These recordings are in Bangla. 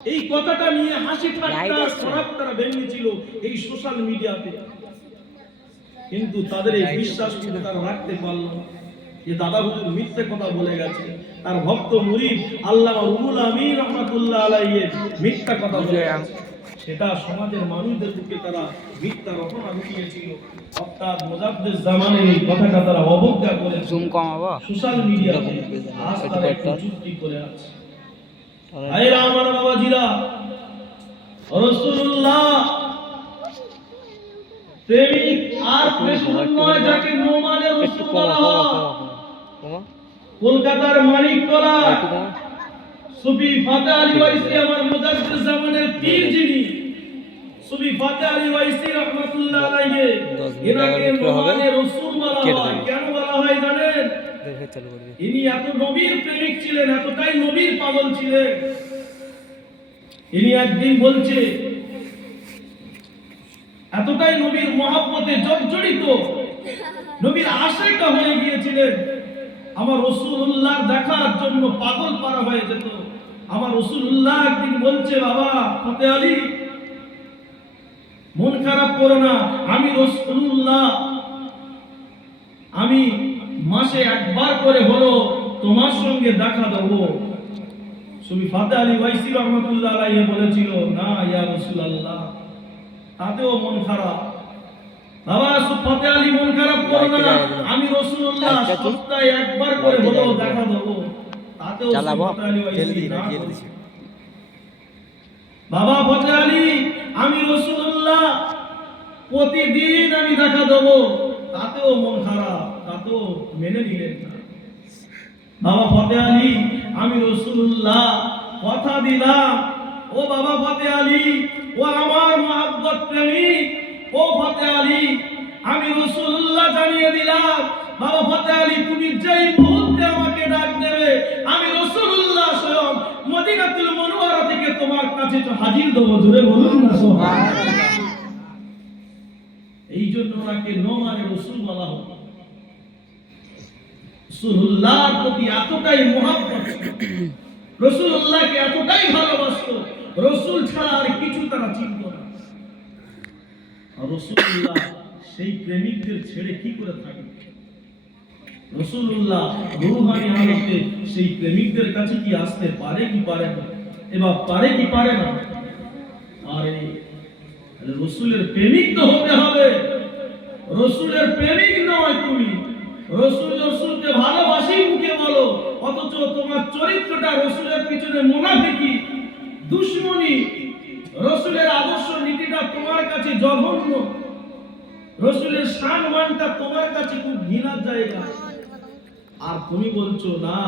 এই কথাটা নিয়ে হাসি ঠাট্টা খারাপ তারা ভেঙেছিল এই সোশ্যাল মিডিয়াতে, কিন্তু তাদের এই বিশ্বাস তারা রাখতে পারল না যে দাদা হুজুর মিথ্যে কথা বলে গেছে। তার ভক্ত মুরিদ আল্লামা রুহুল আমিন রাহমাতুল্লাহ আলাইহি মিথ্যা কথা বলে গেছে, সেটা সমাজের মানুষদের বুকে তারা মিথ্যা রটনা ঢুকিয়েছিল। অর্থাৎ মুজাদ্দিদ জামানের এই কথাটা তারা অবজ্ঞা করে জুম কমাবো সোশ্যাল মিডিয়াতে আজ তারা একটু চুক্তি করে আছে। ভাইরা আমার বাবাজিরা, রাসূলুল্লাহ প্রেমিক আর প্রেমিক নয়, যাকে নোমানের রাসূল বলা হয়। কলকাতার মানিকতলা সুফি ফাতে আলী ওয়াইসি আমার মুজাদ্দিদ জামানের পীর, যিনি সুফি ফাতে আলী ওয়াইসি রাহমাতুল্লাহ আলাইহি, এনাকে নোমানের রাসূল বলা হয়। কেন বলা হয় জানেন? ইনি এত নবীর প্রেমিক ছিলেন, এতটাই নবীর পাগল ছিলেন। ইনি একদিন বলছে, এতটাই নবীর মহব্বতে জর্জরিত, নবীর আশিক হয়ে গিয়েছিলেন, আমার রাসূলুল্লাহ দেখার জন্য পাগল পারা হয়ে যেত। আমার রাসূলুল্লাহ একদিন বলছে, বাবা ফাতে আলী, মন খারাপ করো না, আমি রাসূলুল্লাহ, আমি মাসে একবার করে হলো তোমার সঙ্গে দেখা দেব। সুফি ফাতে আলী ওয়াইসি রাহমাতুল্লাহ আলাইহি বলেছিল, না ইয়া রাসূলুল্লাহ, তাতেও মন খারাপ। বাবা সুফি ফাতে আলী, মন খারাপ করো না, আমি রাসূলুল্লাহ সপ্তাহে একবার করে হলো দেখা দেব, তাতেও সুফি ফাতে আলী ওয়াইসি না। বাবা ফাতে আলী, আমি রাসূলুল্লাহ প্রতিদিন আমি দেখা দেব, তাতেও মন খারাপ, তাতেও মেনে নিলেন না। বাবা ফাতে আলী, আমি রাসূলুল্লাহ কথা দিলাম, ও বাবা ফাতে আলী, ও আমার মহব্বত প্রেমিক, ও ফাতে আলী, আমি রাসূলুল্লাহ জানিয়ে দিলাম, বাবা ফাতে আলী, তুমি যেই মুহূর্তে আমাকে ডাক দেবে, আমি রাসূলুল্লাহ স্বয়ং মদিনাতুল মুনাওয়ারা থেকে তোমার কাছে হাজির দেব। জোরে বলুন না সুবহানাল্লাহ। এই জন্য ওনাকে নোমানের রাসূল বলা হয়। রাসূলুল্লাহর প্রতি এতটাই মহব্বত, রাসূলুল্লাহকে এতটাই ভালোবাসতো, রাসূল ছাড়া আর কিছু তারা চিনত না। আর রাসূলুল্লাহ সেই প্রেমিকদের ছেড়ে কি করে থাকবে? রাসূলুল্লাহ রূহানি হালতে সেই প্রেমিকদের কাছে কি আসতে পারে কি পারে না? এবার পারে কি পারে না? আরে রাসূলের প্রেমিক তো হতে হবে। রাসূলের প্রেমিক নয় তুমি, রাসূলকে ভালোবাসি মুখে বলো, অথচ তোমার চরিত্রটা রাসূলের পিছনে মুনাফিকি, দুশমনি, রাসূলের আদর্শ নীতিটা তোমার কাছে জঘন্য, রাসূলের সম্মানটা তোমার কাছে খুব ঘৃণার জায়গা। আর তুমি বলছো না,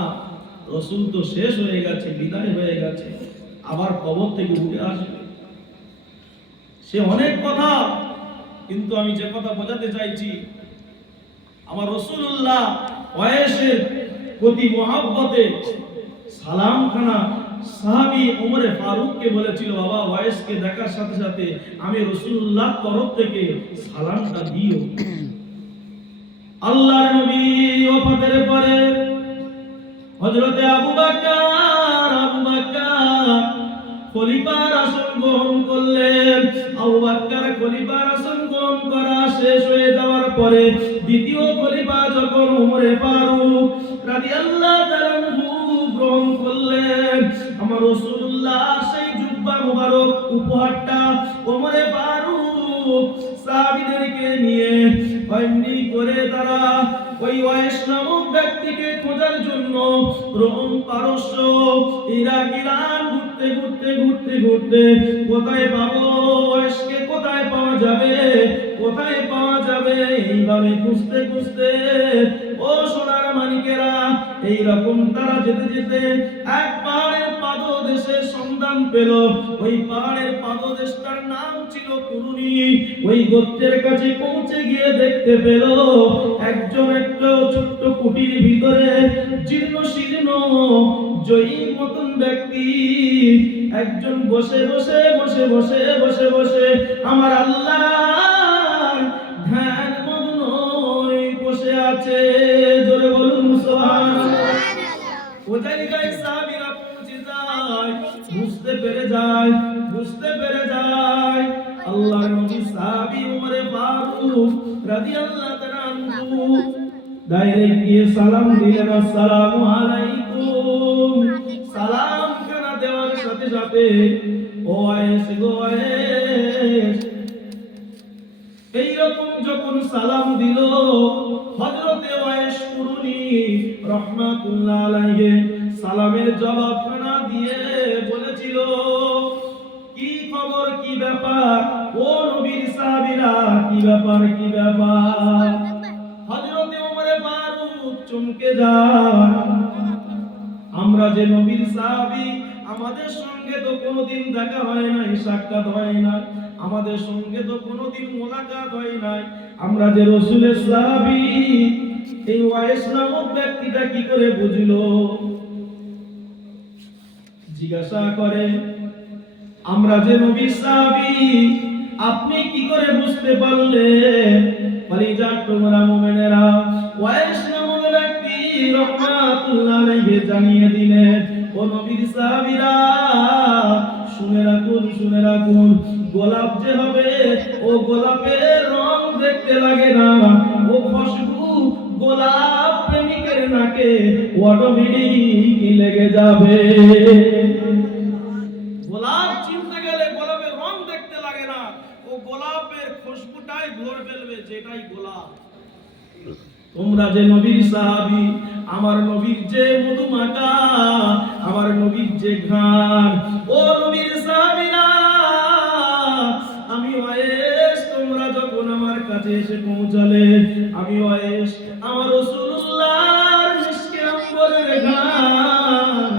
রাসূল তো শেষ হয়ে গেছে, বিদায় হয়ে গেছে, আবার কবর থেকে উঠে আসবে। সে অনেক কথা, কিন্তু আমি যে কথা বোঝাতে চাইছি, আমার রাসূলুল্লাহ ওয়াইসের প্রতি মহব্বতে সালামখানা সাহাবী ওমরে ফারুককে বলেছিল, বাবা ওয়াইসকে দেখার সাথে সাথে আমি রাসূলুল্লাহর তরফ থেকে সালামটা দিও। আল্লাহর নবী ওফাতের পরে হযরতে আবু বকর খলিফার আসন গ্রহণ করলেন। আবু বকর খলিফার আসন গ্রহণ করা শেষ হয়ে যাওয়ার পরে দ্বিতীয় খলিফা যখন ওমরে ফারুক রাদিয়াল্লাহু তাআলা গ্রহণ করলেন, আমার রাসূলুল্লাহ সেই জুব্বা মোবারক উপহারটা ওমরে ফারুক সাহাবীদেরকে নিয়ে এমনি করে তারা ওই ওয়াইস নামক ব্যক্তিকে খোঁজার জন্য রোম, পারস্য, ইরাক, ইরান ঘুরতে ঘুরতে ঘুরতে ঘুরতে কোথায় পাবো ওয়াইসকে, কোথায় পাওয়া যাবে, কোথায় পাওয়া যাবে, এইভাবে খুঁজতে খুঁজতে ও সোনার মানিকেরা, এইরকম তারা যেতে যেতে এক পাহাড়ের পাদদেশের সন্ধান পেল। ওই পাহাড়ের পাদদেশটার নাম ছিল কুরুনি। ওই গোত্রের কাছে পৌঁছে গিয়ে দেখতে পেল একজন একটা ছোট্ট কুটির ভিতরে জীর্ণ শীর্ণ জয়ী মতন ব্যক্তি একজন বসে বসে বসে বসে বসে বসে আমার আল্লাহ ধ্যান মগ্ন বসে আছে। জোরে বলুন সুবহানাল্লাহ। ও জায়গায় সাহাবীরা পৌঁছে যায়, বুঝতে পেরে যায়, বুঝতে পেরে যায় আল্লাহর নবী সাহাবী উমরে ফারুক রাদিয়াল্লাহু তাআলা আনহু ডাইরেক্ট গিয়ে সালাম দিলেন, আসসালামু আলাইকুম। সালাম খানা দেওয়ার সাথে সাথে ও আয়েশ গো আয়েশ, এইরকম যখন সালাম দিল হযরতে ওয়াইস কুরুনি রাহমাতুল্লাহ আলাইহি সালামের জবাব খানা দিয়ে বলেছিল, কি খবর, কি ব্যাপার ও নবীর সাহাবীরা, কি ব্যাপার, কি ব্যাপার। হযরতে ওমরে ফারুক চমকে যান, আমরা যে নবীর সাহাবী, আমাদের সঙ্গে তো কোনোদিন দেখা হয় নাই, সাক্ষাৎ হয় নাই, আমাদের সঙ্গে তো কোনোদিন মোলাকাত হয় নাই, আমরা যে রাসূলের সাহাবী, এই ওয়াইস নামক ব্যক্তিটা কি করে বুঝলো? জিজ্ঞাসা করে, আমরা যে নবীর সাহাবী, আপনি কি করে বুঝতে পারলেন? পরিজাত তোমরা মুমিনেরা, ওয়াইস নামক ব্যক্তি রাহমাতুল্লাহ আলাইহি জানিয়ে দিলেন, ও নবীর সাহাবীরা শুনে রাখুন, শুনে রাখুন, গোলাপ যে হবে ও গোলাপের রং দেখতে লাগে না, ও খুশবু গোলাপ প্রেমিকের নাকে অটোমেটিক লেগে যাবে। গোলাপ চিনতে গেলে গোলাপের রং দেখতে লাগে না, ও গোলাপের খুশবুটাই ধরে ফেলবে, যেটাই গোলাপ। তোমরা যে নবীর সাহাবী, আমার নবীর যে মধুমাখা, আমার নবীর যে ঘ্রাণ, ও নবীর সাহাবীরা, আমি ওয়াইস, তোমরা যখন আমার কাছে এসে পৌঁছালে, আমি ওয়াইস আমার রাসূলুল্লাহর মিশকে আম্বরের ঘ্রাণ,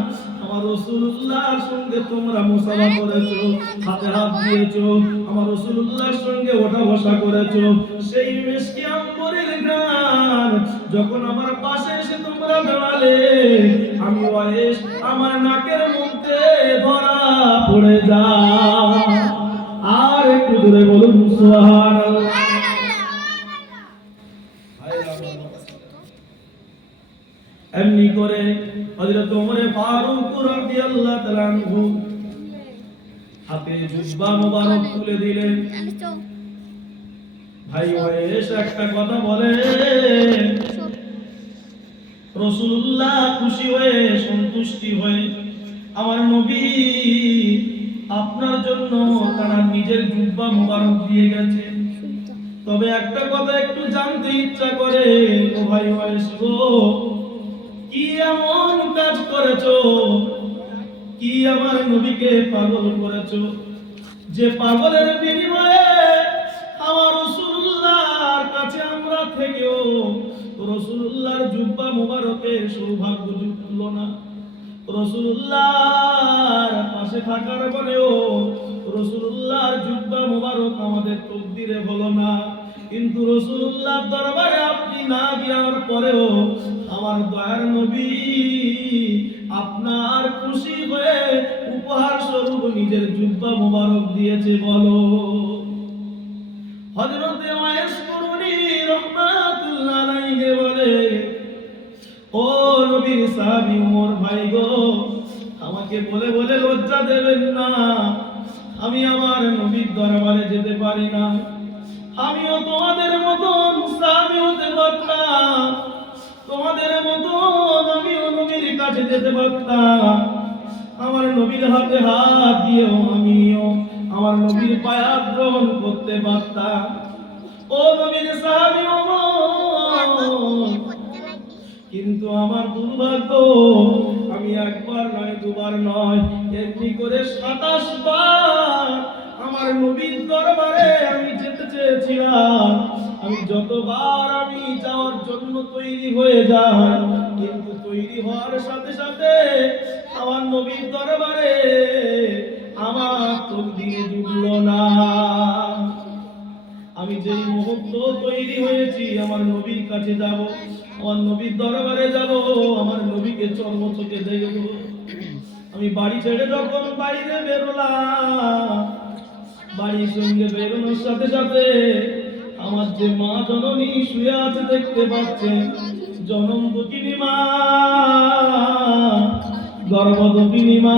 আমার রাসূলুল্লাহর সঙ্গে তোমরা মুসাফা করেছো, হাতে হাত দিয়েছো, আমার রাসূলুল্লাহর সঙ্গে ওঠা বসা করেছো, সেই মিশকে আম্বরের ঘ্রাণ যখন আমার পাশে এসে তোমরা দাঁড়ালে, আমি ওয়াইস আমার নাকের মধ্যে ধরা পড়ে যাও। আর একটু দূরে বলুন সুবহানাল্লাহ। এমনি করে হযরত ওমরে ফারুক রাদিয়াল্লাহু তাআলা আনহু হাতে জুব্বা মোবারক তুলে দিলেন। ভাই ওয়াইস একটা কথা বলে, রাসূলুল্লাহ খুশি হয়ে, সন্তুষ্টি হয়ে আমার নবী আপনার জন্য তারা নিজের জুব্বা মোবারক দিয়ে গেছে, তবে একটা কথা একটু জানতে ইচ্ছা করে, ও ভাই ওয়াইস গো, কি এমন কাজ করেছো, কি আমার নবীকে পাগল করেছো, যে পাগলের বিনিময়ে আমার রাসূলুল্লাহর কাছে আমরা থেকেও রাসূলুল্লাহর জুব্বা মোবারকের সৌভাগ্য জুটলো না, রাসূলুল্লাহর পাশে থাকার পরেও রাসূলুল্লাহর জুব্বা মোবারক আমাদের তকদিরে হলো না, কিন্তু রাসূলুল্লাহর দরবারে আপনি না যাওয়ার পরেও আমার দয়ার নবী আপনার খুশি হয়ে উপহার স্বরূপ নিজের জুব্বা মোবারক দিয়েছে। বলো। হযরতে ওয়াইস কুরুনি রাহমাতুল্লাহ আলাইহি বলে, ও নবীর সাহাবী ওমর ভাই গো, আমাকে বলে বলে লজ্জা দেবেন না, আমি আমার নবীর দরবারে যেতে পারি না, আমিও তোমাদের মতন সাহাবী হতে পারতাম, তোমাদের মতন আমিও নবীর কাছে যেতে পারতাম, আমার নবীর হাতে হাত দিয়েও আমিও আমার নবীর পায়াত গ্রহণ করতে পারতাম। ও নবীর সাহাবী ওমর, কিন্তু আমার দুর্ভাগ্য, আমি একবার নয়, দুবার নয়, এমনি করে 27 বার আমার নবীর দরবারে আমি যেতে চেয়েছিলাম। আমি যতবার আমি যাওয়ার জন্য তৈরি হয়ে যাই, কিন্তু তৈরি হওয়ার সাথে সাথে আমার নবীর দরবারে আমার তকদিরে জুটলো না। আমি যেই মুহূর্ত তৈরি হয়েছি আমার নবীর কাছে যাব, আমার নবীর দরবারে যাব, আমার নবীকে চর্ম চোখে দেখব, আমি বাড়ি ছেড়ে যখন বাইরে বেরোলাম, বাড়ির সঙ্গে বেরোনোর সাথে সাথে আমার যে মা জননী শুয়ে আছে দেখতে পাচ্ছেন, জনম দুঃখিনী মা, গর্ভদুঃখিনী মা,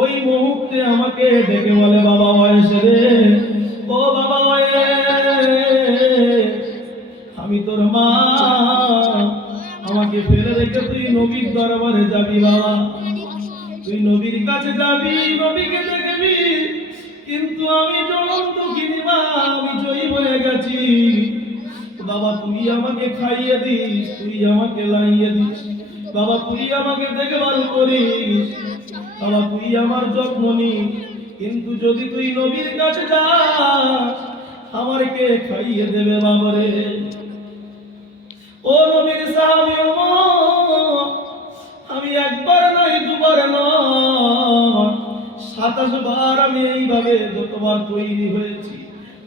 ওই মুহূর্তে আমাকে ডেকে বলে, বাবা ওয়েস রে, ও বাবা ওয়েস, আমি তোর মা, আমাকে ফেলে রেখে তুই নবীর দরবারে যাবি বাবা, তুই নবীর কাছে যাবি, নবীকে দেখবি, কিন্তু আমি জ্বলন্ত কিনিমা, আমি জয়ী হয়ে গেছি। বাবা তুই আমাকে খাইয়ে দিস, তুই আমাকে লাইয়ে দিস, বাবা তুই আমাকে দেখভাল করিস, বাবা তুই আমার যত্ন নিস, কিন্তু যদি তুই নবীর কাছে যাস আমার কে খাইয়ে দেবে বাবারে? ও নবীর সাহাবী ওমর, আমি একবার নয় দুবার নয় 27 বার আমি এইভাবে যতবার তৈরি হয়েছি,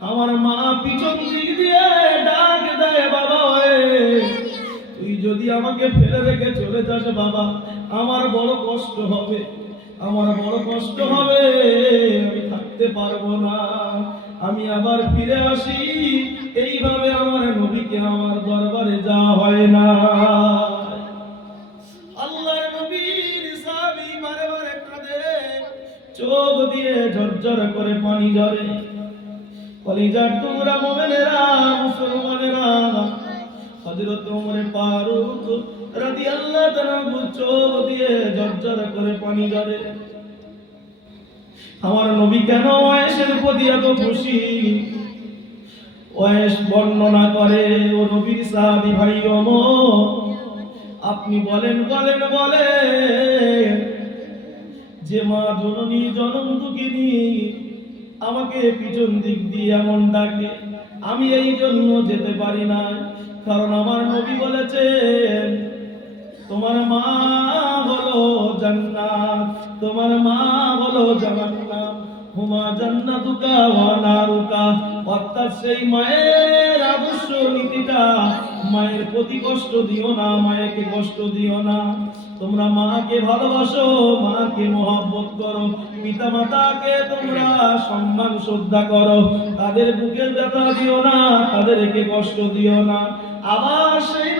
আমার মা পিছন দিক দিয়ে ডাক দেয়, বাবা ওয়ে, তুই যদি আমাকে ফেলে রেখে চলে যাস বাবা, আমার বড় কষ্ট হবে, আমার বড় কষ্ট হবে, আমি থাকতে পারবো না, আমি আবার ফিরে আসি। এইভাবে আমার নবীকে আমার দরবারে যাওয়া হয় না। আল্লাহর নবীর সাহাবী বারে বারে কাঁদে, চোখ দিয়ে ঝরঝর করে পানি ঝরে। কলিজার টুকরা মুমিনেরা, মুসলমানেরা, হযরত ওমর ফারুক রাদিয়াল্লাহু তাআলা চোখ দিয়ে ঝরঝর করে পানি ঝরে। আমার নবী কেন ওয়েসের প্রতি এত খুশি? ওয়েস বর্ণনা করে, ও নবীর সাহাবী ভাই ওমর, আপনি বলেন বলেন বলেন যে মা জননী জনম দুঃখিনী আমাকে পিছন দিক দিয়ে এমন ডাকে, আমি এই জন্য যেতে পারি না, কারণ আমার নবী বলেছেন তোমার মা হলো জান্নাত, তোমার মা হলো জান্নাত, হুমা জান্নাতুকা ওয়া নারুকা। অর্থাৎ সেই মায়ের আদর্শ নীতিটা, মায়ের প্রতি কষ্ট দিও না, মায়েকে কষ্ট দিও না, তোমরা মাকে ভালোবাসো, মাকে মহব্বত করো, পিতা মাতাকে তোমরা সম্মান শ্রদ্ধা করো, তাদের বুকে ব্যথা দিও না, তাদেরকে কষ্ট দিও না। আবার সেই